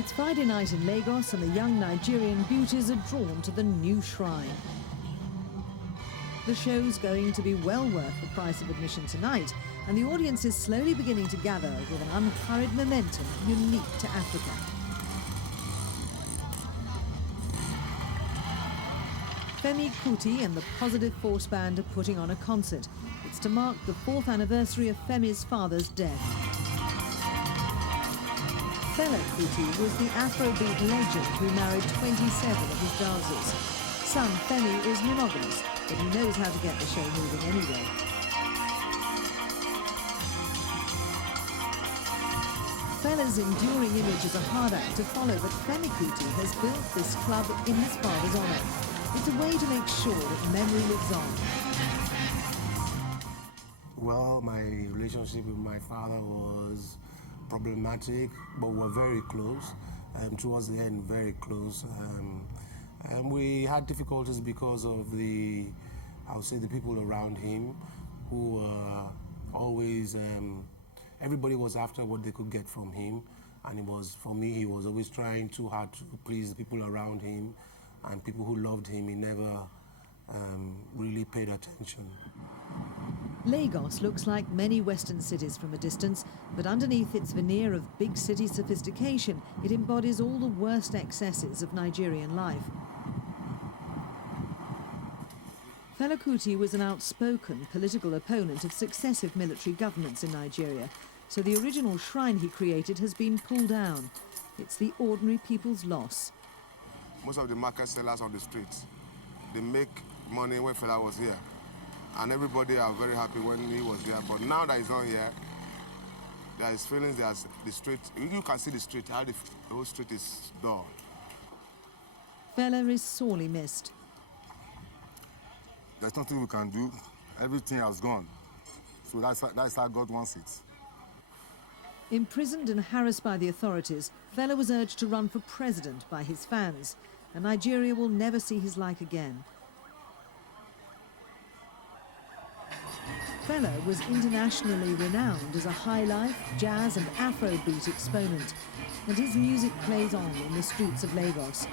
It's Friday night in Lagos and the young Nigerian beauties are drawn to the new shrine. The show's going to be well worth the price of admission tonight, and the audience is slowly beginning to gather with an unhurried momentum unique to Africa. Femi Kuti and the Positive Force Band are putting on a concert. It's to mark the 4th anniversary of Femi's father's death. Fela Kuti was the Afrobeat legend who married 27 of his dancers. Son Femi is monogamous, but he knows how to get the show moving anyway. Fela's enduring image is a hard act to follow, but Femi Kuti has built this club in his father's honour. It's a way to make sure that memory lives on. Well, my relationship with my father was problematic, but we're very close. Towards the end, very close. We had difficulties because of the people around him who were always, everybody was after what they could get from him. And for me, he was always trying too hard to please the people around him and people who loved him. He never really paid attention. Lagos looks like many Western cities from a distance, but underneath its veneer of big city sophistication, it embodies all the worst excesses of Nigerian life. Fela Kuti was an outspoken political opponent of successive military governments in Nigeria, so the original shrine he created has been pulled down. It's the ordinary people's loss. Most of the market sellers on the streets, they make money when Fela was here. And everybody are very happy when he was there. But now that he's not here, there is feelings, there's the street. You can see the street, how the whole street is dull. Fela is sorely missed. There's nothing we can do. Everything has gone. So that's how God wants it. Imprisoned and harassed by the authorities, Fela was urged to run for president by his fans. And Nigeria will never see his like again. Fela was internationally renowned as a high-life, jazz and Afrobeat exponent, and his music plays on in the streets of Lagos.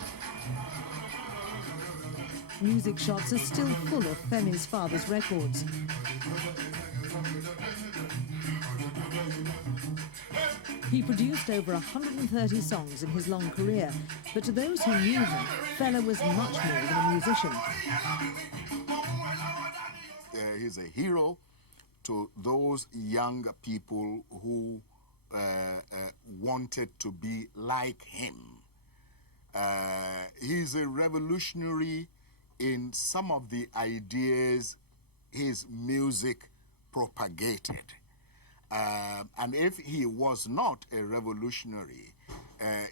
Music shops are still full of Femi's father's records. He produced over 130 songs in his long career, but to those who knew him, Fela was much more than a musician. He's a hero to those young people who wanted to be like him. He's a revolutionary in some of the ideas his music propagated. And if he was not a revolutionary,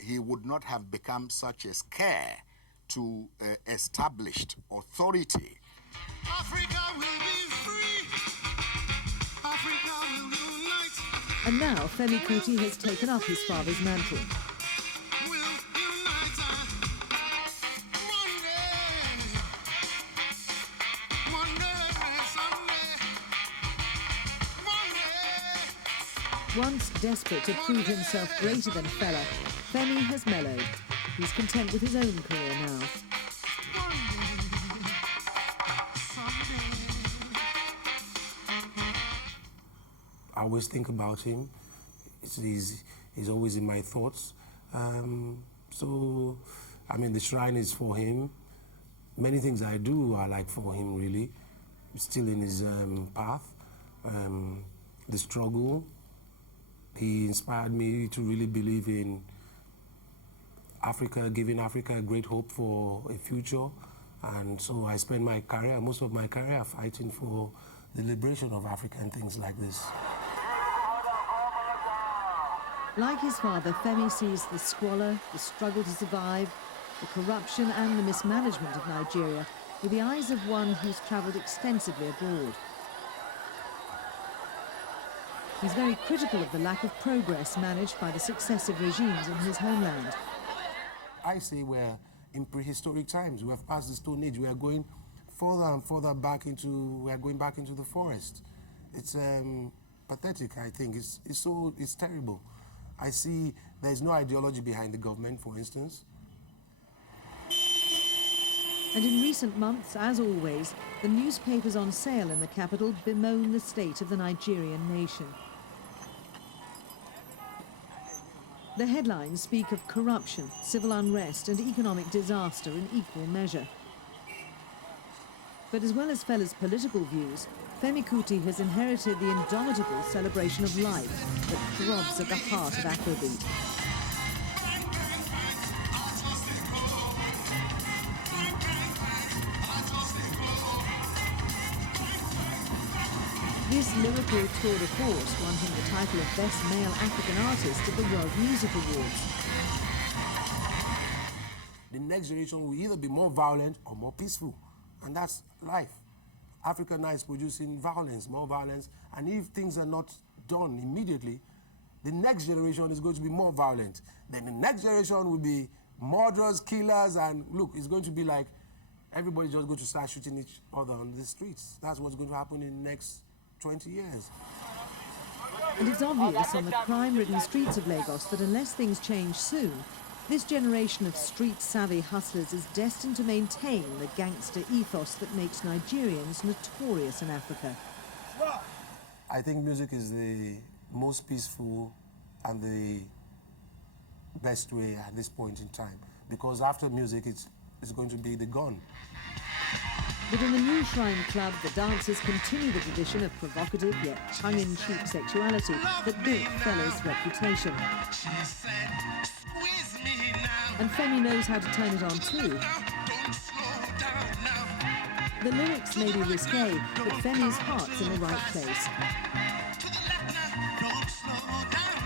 he would not have become such a scare to established authority. Africa will be free. Africa will unite. And now Femi Kuti has taken up his father's mantle. We'll unite one day, someday. Once desperate to prove himself greater than Fela, Femi has mellowed. He's content with his own career now. I always think about him. He's always in my thoughts. So, I mean, the shrine is for him. Many things I do are like for him, really. Still in his path. The struggle. He inspired me to really believe in Africa, giving Africa a great hope for a future. And so I spend my career, most of my career, fighting for the liberation of Africa and things like this. Like his father, Femi sees the squalor, the struggle to survive, the corruption and the mismanagement of Nigeria with the eyes of one who's travelled extensively abroad. He's very critical of the lack of progress managed by the successive regimes in his homeland. I say we're in prehistoric times. We have passed the Stone Age. We are going further and further back into, we are going back into the forest. It's pathetic, I think. It's terrible. I see there's no ideology behind the government, for instance. And in recent months, as always, the newspapers on sale in the capital bemoan the state of the Nigerian nation. The headlines speak of corruption, civil unrest and economic disaster in equal measure. But as well as Fela's political views, Femi Kuti has inherited the indomitable celebration of life that throbs at the heart of Afrobeat. This lyrical tour de force won him the title of Best Male African Artist at the World Music Awards. The next generation will either be more violent or more peaceful, and that's life. Africa now is producing violence, more violence, and if things are not done immediately, the next generation is going to be more violent. Then the next generation will be murderers, killers, and look, it's going to be like everybody's just going to start shooting each other on the streets. That's what's going to happen in the next 20 years. And it's obvious on the crime-ridden streets of Lagos that unless things change soon, this generation of street-savvy hustlers is destined to maintain the gangster ethos that makes Nigerians notorious in Africa. I think music is the most peaceful and the best way at this point in time, because after music, it's going to be the gun. But in the new Shrine Club, the dancers continue the tradition of provocative yet tongue-in-cheek sexuality that built Fela's reputation. She said, squeeze me now. And Femi knows how to turn it on too. Don't slow down now. The lyrics may be risque, but Femi's heart's in the right place. To the left now. Don't slow down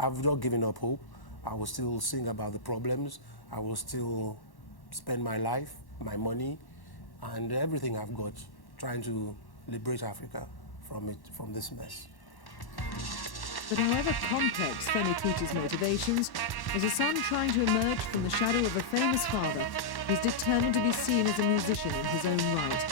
now. I've not given up hope. I will still sing about the problems. I will still spend my life, my money, and everything I've got trying to liberate Africa from this mess. But however complex Femi Kuti's motivations, as a son trying to emerge from the shadow of a famous father, he's determined to be seen as a musician in his own right.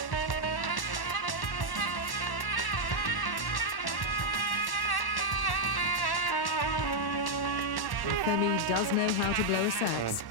And Femi does know how to blow a sax.